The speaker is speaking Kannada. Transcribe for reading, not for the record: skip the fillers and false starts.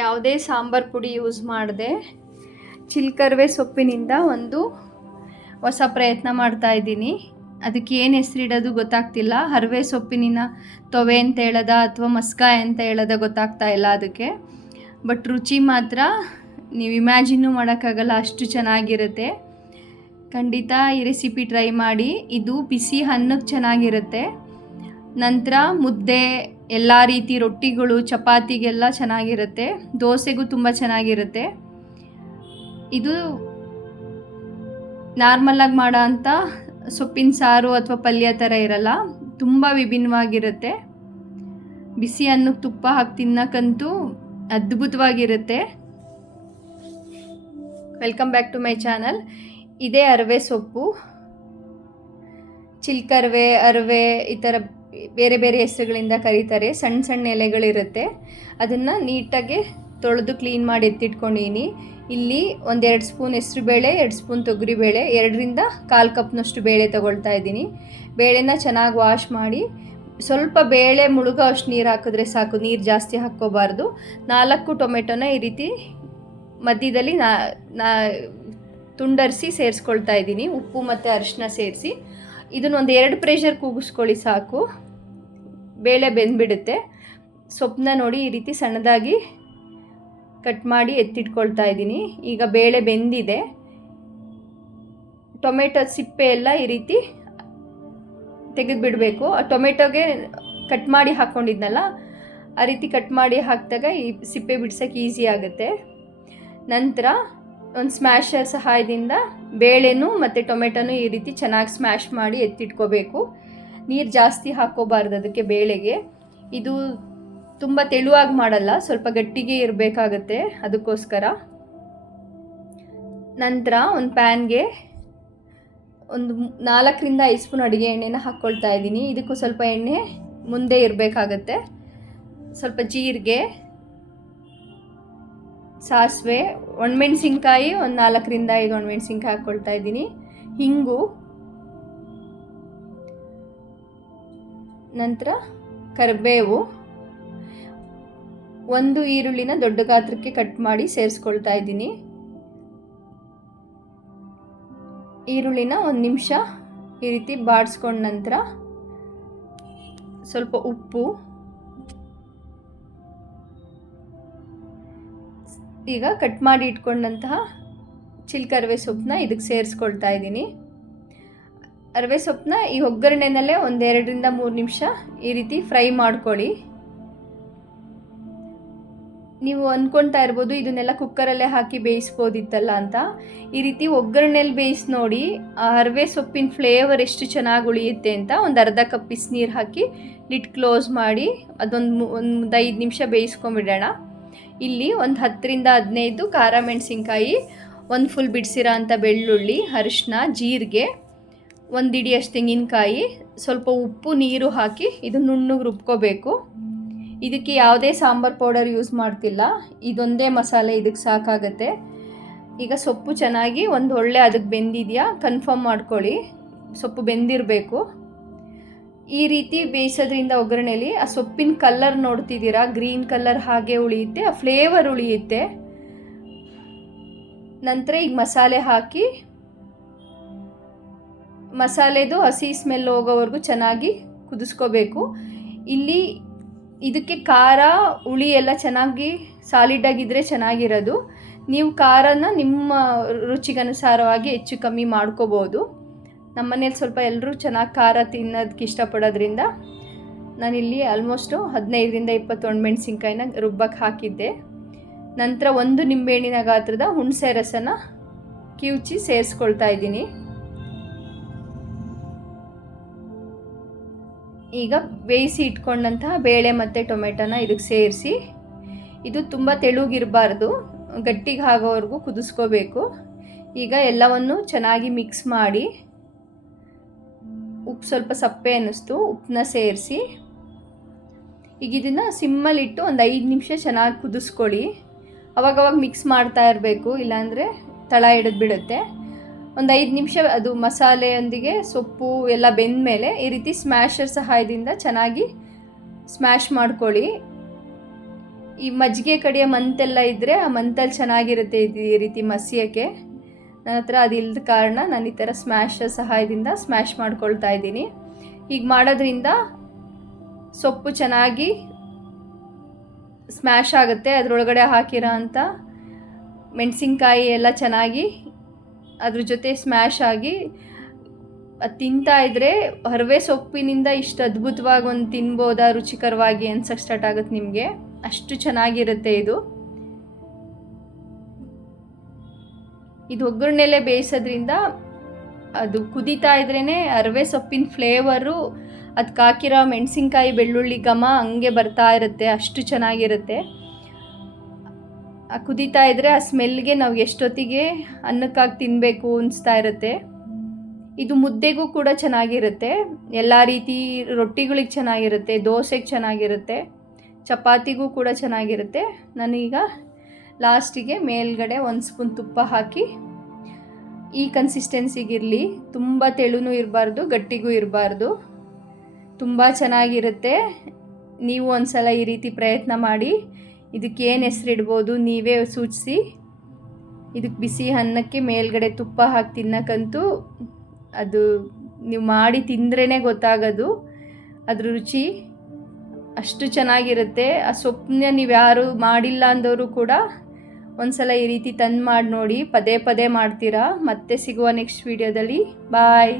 ಯಾವುದೇ ಸಾಂಬಾರು ಪುಡಿ ಯೂಸ್ ಮಾಡದೆ ಚಿಲ್ಕರ್ವೆ ಸೊಪ್ಪಿನಿಂದ ಒಂದು ಹೊಸ ಪ್ರಯತ್ನ ಮಾಡ್ತಾ ಇದ್ದೀನಿ. ಅದಕ್ಕೆ ಏನು ಹೆಸರಿಡೋದು ಗೊತ್ತಾಗ್ತಿಲ್ಲ. ಹರವೆ ಸೊಪ್ಪಿನ ತೊವೆ ಅಂತ ಹೇಳೋದ ಅಥವಾ ಮಸ್ಕಾಯಿ ಅಂತ ಹೇಳೋದ ಗೊತ್ತಾಗ್ತಾ ಇಲ್ಲ ಅದಕ್ಕೆ. ಬಟ್ ರುಚಿ ಮಾತ್ರ ನೀವು ಇಮ್ಯಾಜಿನ್ನು ಮಾಡೋಕ್ಕಾಗಲ್ಲ, ಅಷ್ಟು ಚೆನ್ನಾಗಿರುತ್ತೆ. ಖಂಡಿತ ಈ ರೆಸಿಪಿ ಟ್ರೈ ಮಾಡಿ. ಇದು ಬಿಸಿ ಅನ್ನಕ್ಕೆ ಚೆನ್ನಾಗಿರುತ್ತೆ. ನಂತರ ಮುದ್ದೆ, ಎಲ್ಲ ರೀತಿ ರೊಟ್ಟಿಗಳು, ಚಪಾತಿಗೆಲ್ಲ ಚೆನ್ನಾಗಿರುತ್ತೆ. ದೋಸೆಗೂ ತುಂಬ ಚೆನ್ನಾಗಿರುತ್ತೆ. ಇದು ನಾರ್ಮಲಾಗಿ ಮಾಡೋ ಅಂಥ ಸೊಪ್ಪಿನ ಸಾರು ಅಥವಾ ಪಲ್ಯ ಥರ ಇರಲ್ಲ, ತುಂಬ ವಿಭಿನ್ನವಾಗಿರುತ್ತೆ. ಬಿಸಿ ಅನ್ನಕ್ಕೆ ತುಪ್ಪ ಹಾಕಿ ತಿನ್ನಕ್ಕಂತೂ ಅದ್ಭುತವಾಗಿರುತ್ತೆ. Welcome back to my channel. ಇದೇ ಅರವೆ ಸೊಪ್ಪು, ಚಿಲ್ಕರ್ವೆ, ಅರವೆ, ಈ ಥರ ಬೇರೆ ಬೇರೆ ಹೆಸರುಗಳಿಂದ ಕರೀತಾರೆ. ಸಣ್ಣ ಸಣ್ಣ ಎಲೆಗಳಿರುತ್ತೆ. ಅದನ್ನು ನೀಟಾಗಿ ತೊಳೆದು ಕ್ಲೀನ್ ಮಾಡಿ ಎತ್ತಿಟ್ಕೊಂಡಿದ್ದೀನಿ. ಇಲ್ಲಿ 1-2 ಸ್ಪೂನ್ ಹೆಸರುಬೇಳೆ, 2 ಸ್ಪೂನ್ ತೊಗರಿಬೇಳೆ, 2ರಿಂದ 1/4 ಕಪ್ನಷ್ಟು ಬೇಳೆ ತೊಗೊಳ್ತಾ ಇದ್ದೀನಿ. ಬೇಳೆನ ಚೆನ್ನಾಗಿ ವಾಶ್ ಮಾಡಿ ಸ್ವಲ್ಪ ಬೇಳೆ ಮುಳುಗೋ ಅಷ್ಟು ನೀರು ಹಾಕಿದ್ರೆ ಸಾಕು, ನೀರು ಜಾಸ್ತಿ ಹಾಕ್ಕೋಬಾರ್ದು. 4 ಟೊಮೆಟೊನ ಈ ರೀತಿ ಮಧ್ಯದಲ್ಲಿ ತುಂಡರಿಸಿ ಸೇರಿಸ್ಕೊಳ್ತಾ ಇದ್ದೀನಿ, ಉಪ್ಪು ಮತ್ತು ಅರಿಶಿನ ಸೇರಿಸಿ. ಇದನ್ನೊಂದು 2 ಪ್ರೆಷರ್ ಕೂಗಿಸ್ಕೊಳ್ಳಿ ಸಾಕು, ಬೇಳೆ ಬೆಂದ್ಬಿಡುತ್ತೆ. ಸೊಪ್ಪನ್ನ ನೋಡಿ ಈ ರೀತಿ ಸಣ್ಣದಾಗಿ ಕಟ್ ಮಾಡಿ ಎತ್ತಿಟ್ಕೊಳ್ತಾ ಇದ್ದೀನಿ. ಈಗ ಬೇಳೆ ಬೆಂದಿದೆ. ಟೊಮೆಟೊ ಸಿಪ್ಪೆ ಎಲ್ಲ ಈ ರೀತಿ ತೆಗೆದುಬಿಡಬೇಕು. ಆ ಟೊಮೆಟೊಗೆ ಕಟ್ ಮಾಡಿ ಹಾಕ್ಕೊಂಡಿದ್ನಲ್ಲ, ಆ ರೀತಿ ಕಟ್ ಮಾಡಿ ಹಾಕಿದಾಗ ಈ ಸಿಪ್ಪೆ ಬಿಡ್ಸೋಕ್ಕೆ ಈಸಿ ಆಗುತ್ತೆ. ನಂತರ ಒಂದು ಸ್ಮ್ಯಾಶರ್ ಸಹಾಯದಿಂದ ಬೇಳೆನೂ ಮತ್ತು ಟೊಮೆಟೊನೂ ಈ ರೀತಿ ಚೆನ್ನಾಗಿ ಸ್ಮ್ಯಾಶ್ ಮಾಡಿ ಎತ್ತಿಟ್ಕೋಬೇಕು. ನೀರು ಜಾಸ್ತಿ ಹಾಕ್ಕೋಬಾರ್ದು ಅದಕ್ಕೆ, ಬೇಳೆಗೆ. ಇದು ತುಂಬ ತೆಳುವಾಗಿ ಮಾಡಲ್ಲ, ಸ್ವಲ್ಪ ಗಟ್ಟಿಗೆ ಇರಬೇಕಾಗತ್ತೆ, ಅದಕ್ಕೋಸ್ಕರ. ನಂತರ ಒಂದು ಪ್ಯಾನ್ಗೆ ಒಂದು 4ರಿಂದ 5 ಸ್ಪೂನ್ ಅಡುಗೆ ಎಣ್ಣೆನ ಹಾಕ್ಕೊಳ್ತಾ ಇದ್ದೀನಿ. ಇದಕ್ಕೂ ಸ್ವಲ್ಪ ಎಣ್ಣೆ ಮುಂದೆ ಇರಬೇಕಾಗತ್ತೆ. ಸ್ವಲ್ಪ ಜೀರಿಗೆ, ಸಾಸಿವೆ, ಒಣಮೆಣಸಿನ್ಕಾಯಿ ಒಂದು 4ರಿಂದ 5 ಒಣಮೆಣಸಿನ್ಕಾಯಿ ಹಾಕ್ಕೊಳ್ತಾ ಇದ್ದೀನಿ. ಹಿಂಗು, ನಂತರ ಕರಿಬೇವು, 1 ಈರುಳ್ಳಿನ ದೊಡ್ಡ ಗಾತ್ರಕ್ಕೆ ಕಟ್ ಮಾಡಿ ಸೇರಿಸ್ಕೊಳ್ತಾ ಇದ್ದೀನಿ. ಈರುಳ್ಳಿನ 1 ನಿಮಿಷ ಈ ರೀತಿ ಬಾಡಿಸ್ಕೊಂಡ ನಂತರ ಸ್ವಲ್ಪ ಉಪ್ಪು, ಈಗ ಕಟ್ ಮಾಡಿ ಇಟ್ಕೊಂಡಂತಹ ಚಿಲ್ಕರ್ವೆ ಸೊಪ್ಪನ್ನ ಇದಕ್ಕೆ ಸೇರಿಸ್ಕೊಳ್ತಾ ಇದ್ದೀನಿ. ಅರವೆ ಸೊಪ್ಪನ್ನ ಈ ಒಗ್ಗರಣೆನಲ್ಲೇ 1-2ರಿಂದ 3 ನಿಮಿಷ ಈ ರೀತಿ ಫ್ರೈ ಮಾಡ್ಕೊಳ್ಳಿ. ನೀವು ಅಂದ್ಕೊಳ್ತಾ ಇರ್ಬೋದು ಇದನ್ನೆಲ್ಲ ಕುಕ್ಕರಲ್ಲೇ ಹಾಕಿ ಬೇಯಿಸ್ಬೋದಿತ್ತಲ್ಲ ಅಂತ. ಈ ರೀತಿ ಒಗ್ಗರಣೆಯಲ್ಲಿ ಬೇಯಿಸಿ ನೋಡಿ, ಆ ಅರವೆ ಸೊಪ್ಪಿನ ಫ್ಲೇವರ್ ಎಷ್ಟು ಚೆನ್ನಾಗಿ ಉಳಿಯುತ್ತೆ ಅಂತ. ಒಂದು ಅರ್ಧ ಕಪ್ ಬಿಸಿನೀರು ಹಾಕಿ ಲಿಡ್ ಕ್ಲೋಸ್ ಮಾಡಿ ಅದೊಂದು 5 ನಿಮಿಷ ಬೇಯಿಸ್ಕೊಂಬಿಡೋಣ. ಇಲ್ಲಿ ಒಂದು 10ರಿಂದ 15 ಖಾರ ಮೆಣಸಿನ್ಕಾಯಿ, 1 ಫುಲ್ ಬಿಡಿಸಿರೋ ಅಂಥ ಬೆಳ್ಳುಳ್ಳಿ, ಅರಿಶಿನ, ಜೀರಿಗೆ, 1 ಹಿಡಿಯಷ್ಟು ತೆಂಗಿನಕಾಯಿ, ಸ್ವಲ್ಪ ಉಪ್ಪು, ನೀರು ಹಾಕಿ ಇದು ನುಣ್ಣಗೆ ರುಬ್ಕೋಬೇಕು. ಇದಕ್ಕೆ ಯಾವುದೇ ಸಾಂಬಾರು ಪೌಡರ್ ಯೂಸ್ ಮಾಡ್ತಿಲ್ಲ, ಇದೊಂದೇ ಮಸಾಲೆ ಇದಕ್ಕೆ ಸಾಕಾಗತ್ತೆ. ಈಗ ಸೊಪ್ಪು ಚೆನ್ನಾಗಿ ಒಂದು ಒಳ್ಳೆ ಅದಕ್ಕೆ ಬೆಂದಿದೆಯಾ ಕನ್ಫರ್ಮ್ ಮಾಡ್ಕೊಳ್ಳಿ. ಸೊಪ್ಪು ಬೆಂದಿರಬೇಕು. ಈ ರೀತಿ ಬೇಯಿಸೋದ್ರಿಂದ ಒಗ್ಗರಣೆಯಲ್ಲಿ ಆ ಸೊಪ್ಪಿನ ಕಲರ್ ನೋಡ್ತಿದ್ದೀರಾ, ಗ್ರೀನ್ ಕಲರ್ ಹಾಗೆ ಉಳಿಯುತ್ತೆ, ಆ ಫ್ಲೇವರ್ ಉಳಿಯುತ್ತೆ. ನಂತರ ಈಗ ಮಸಾಲೆ ಹಾಕಿ ಮಸಾಲೆದು ಹಸಿ ಸ್ಮೆಲ್ ಹೋಗೋವರೆಗೂ ಚೆನ್ನಾಗಿ ಕುದಿಸ್ಕೋಬೇಕು. ಇಲ್ಲಿ ಇದಕ್ಕೆ ಖಾರ, ಹುಳಿ ಎಲ್ಲ ಚೆನ್ನಾಗಿ ಸಾಲಿಡಾಗಿದ್ದರೆ ಚೆನ್ನಾಗಿರೋದು. ನೀವು ಖಾರನ ನಿಮ್ಮ ರುಚಿಗನುಸಾರವಾಗಿ ಹೆಚ್ಚು ಕಮ್ಮಿ ಮಾಡ್ಕೋಬೋದು. ನಮ್ಮ ಮನೇಲಿ ಸ್ವಲ್ಪ ಎಲ್ಲರೂ ಚೆನ್ನಾಗಿ ಖಾರ ತಿನ್ನೋದಕ್ಕೆ ಇಷ್ಟಪಡೋದ್ರಿಂದ ನಾನಿಲ್ಲಿ ಆಲ್ಮೋಸ್ಟು 15ರಿಂದ 20 ಒಣಮೆಣಸಿನ್ಕಾಯಿನ ರುಬ್ಬಕ್ಕೆ ಹಾಕಿದ್ದೆ. ನಂತರ 1 ನಿಂಬೆಹಣ್ಣಿನ ಗಾತ್ರದ ಹುಣಸೆ ರಸನ ಕಿವುಚಿ ಸೇರಿಸ್ಕೊಳ್ತಾ ಇದ್ದೀನಿ. ಈಗ ಬೇಯಿಸಿ ಇಟ್ಕೊಂಡಂತಹ ಬೇಳೆ ಮತ್ತು ಟೊಮೆಟೊನ ಇದಕ್ಕೆ ಸೇರಿಸಿ, ಇದು ತುಂಬ ತೆಳುಗಿರಬಾರ್ದು, ಗಟ್ಟಿಗೆ ಆಗೋವರೆಗೂ ಕುದಿಸ್ಕೋಬೇಕು. ಈಗ ಎಲ್ಲವನ್ನು ಚೆನ್ನಾಗಿ ಮಿಕ್ಸ್ ಮಾಡಿ, ಉಪ್ಪು ಸ್ವಲ್ಪ ಸಪ್ಪೆ ಅನ್ನಿಸ್ತು, ಉಪ್ಪನ್ನ ಸೇರಿಸಿ ಈಗ ಇದನ್ನು ಸಿಮ್ಮಲ್ಲಿಟ್ಟು ಒಂದು 5 ನಿಮಿಷ ಚೆನ್ನಾಗಿ ಕುದಿಸ್ಕೊಳ್ಳಿ. ಅವಾಗವಾಗ ಮಿಕ್ಸ್ ಮಾಡ್ತಾ ಇರಬೇಕು, ಇಲ್ಲಾಂದರೆ ತಳ ಹಿಡಿದು ಬಿಡುತ್ತೆ. ಒಂದು 5 ನಿಮಿಷ ಅದು ಮಸಾಲೆಯೊಂದಿಗೆ ಸೊಪ್ಪು ಎಲ್ಲ ಬೆಂದ ಮೇಲೆ ಈ ರೀತಿ ಸ್ಮ್ಯಾಶರ್ ಸಹಾಯದಿಂದ ಚೆನ್ನಾಗಿ ಸ್ಮ್ಯಾಶ್ ಮಾಡ್ಕೊಳ್ಳಿ. ಈ ಮಜ್ಜಿಗೆ ಕಡಿಯೋ ಮಂತೆಲ್ಲ ಇದ್ದರೆ ಆ ಮಂತಲ್ಲಿ ಚೆನ್ನಾಗಿರುತ್ತೆ ಈ ರೀತಿ ಮಸಿಯೋಕ್ಕೆ. ನನ್ನ ಹತ್ರ ಅದಿಲ್ಲದ ಕಾರಣ ನಾನು ಈ ಥರ ಸ್ಮ್ಯಾಶರ್ ಸಹಾಯದಿಂದ ಸ್ಮ್ಯಾಶ್ ಮಾಡ್ಕೊಳ್ತಾ ಇದ್ದೀನಿ. ಹೀಗೆ ಮಾಡೋದ್ರಿಂದ ಸೊಪ್ಪು ಚೆನ್ನಾಗಿ ಸ್ಮ್ಯಾಶ್ ಆಗುತ್ತೆ. ಅದರೊಳಗಡೆ ಹಾಕಿರೋ ಅಂಥ ಮೆಣಸಿನ್ಕಾಯಿ ಎಲ್ಲ ಚೆನ್ನಾಗಿ ಅದ್ರ ಜೊತೆ ಸ್ಮ್ಯಾಶ್ ಆಗಿ ಅದು ತಿಂತಾ ಇದ್ದರೆ ಹರವೆ ಸೊಪ್ಪಿನಿಂದ ಇಷ್ಟು ಅದ್ಭುತವಾಗಿ ಒಂದು ತಿನ್ಬೋದಾ ರುಚಿಕರವಾಗಿ ಅನ್ಸಕ್ಕೆ ಸ್ಟಾರ್ಟ್ ಆಗುತ್ತೆ ನಿಮಗೆ. ಅಷ್ಟು ಚೆನ್ನಾಗಿರುತ್ತೆ ಇದು. ಒಗ್ಗರಣೆಲೆ ಬೇಯಿಸೋದ್ರಿಂದ ಅದು ಕುದೀತಾ ಇದ್ರೇ ಹರವೆ ಸೊಪ್ಪಿನ ಫ್ಲೇವರು, ಅದಕ್ಕೆ ಹಾಕಿರೋ ಮೆಣಸಿನ್ಕಾಯಿ ಬೆಳ್ಳುಳ್ಳಿ ಘಮ ಹಂಗೆ ಬರ್ತಾ ಇರುತ್ತೆ. ಅಷ್ಟು ಚೆನ್ನಾಗಿರುತ್ತೆ. ಆ ಕುದೀತಾ ಇದ್ದರೆ ಆ ಸ್ಮೆಲ್ಗೆ ನಾವು ಎಷ್ಟೊತ್ತಿಗೆ ಅನ್ನಕ್ಕಾಗಿ ತಿನ್ನಬೇಕು ಅನಿಸ್ತಾ ಇರುತ್ತೆ. ಇದು ಮುದ್ದೆಗೂ ಕೂಡ ಚೆನ್ನಾಗಿರುತ್ತೆ. ಎಲ್ಲ ರೀತಿ ರೊಟ್ಟಿಗಳಿಗೆ ಚೆನ್ನಾಗಿರುತ್ತೆ, ದೋಸೆಗೆ ಚೆನ್ನಾಗಿರುತ್ತೆ, ಚಪಾತಿಗೂ ಕೂಡ ಚೆನ್ನಾಗಿರುತ್ತೆ. ನಾನೀಗ ಲಾಸ್ಟಿಗೆ ಮೇಲ್ಗಡೆ 1 ಸ್ಪೂನ್ ತುಪ್ಪ ಹಾಕಿ, ಈ ಕನ್ಸಿಸ್ಟೆನ್ಸಿಗಿರಲಿ, ತುಂಬ ತೆಳುನೂ ಇರಬಾರ್ದು, ಗಟ್ಟಿಗೂ ಇರಬಾರ್ದು, ತುಂಬ ಚೆನ್ನಾಗಿರುತ್ತೆ. ನೀವು ಒಂದ್ಸಲ ಈ ರೀತಿ ಪ್ರಯತ್ನ ಮಾಡಿ. ಇದಕ್ಕೆ ಏನು ಹೆಸರಿಡ್ಬೋದು ನೀವೇ ಸೂಚಿಸಿ. ಇದಕ್ಕೆ ಬಿಸಿ ಅನ್ನಕ್ಕೆ ಮೇಲ್ಗಡೆ ತುಪ್ಪ ಹಾಕಿ ತಿನ್ನಕ್ಕಂತೂ ಅದು ನೀವು ಮಾಡಿ ತಿಂದ್ರೇ ಗೊತ್ತಾಗೋದು ಅದ್ರ ರುಚಿ. ಅಷ್ಟು ಚೆನ್ನಾಗಿರುತ್ತೆ. ಆ ಸೊಪ್ಪನ್ನ ನೀವು ಯಾರು ಮಾಡಿಲ್ಲ ಅಂದವರು ಕೂಡ ಒಂದ್ಸಲ ಈ ರೀತಿ ತಂದು ಮಾಡಿ ನೋಡಿ. ಪದೇ ಪದೇ ಮಾಡ್ತೀರಾ. ಮತ್ತೆ ಸಿಗುವ ನೆಕ್ಸ್ಟ್ ವಿಡಿಯೋದಲ್ಲಿ. ಬಾಯ್.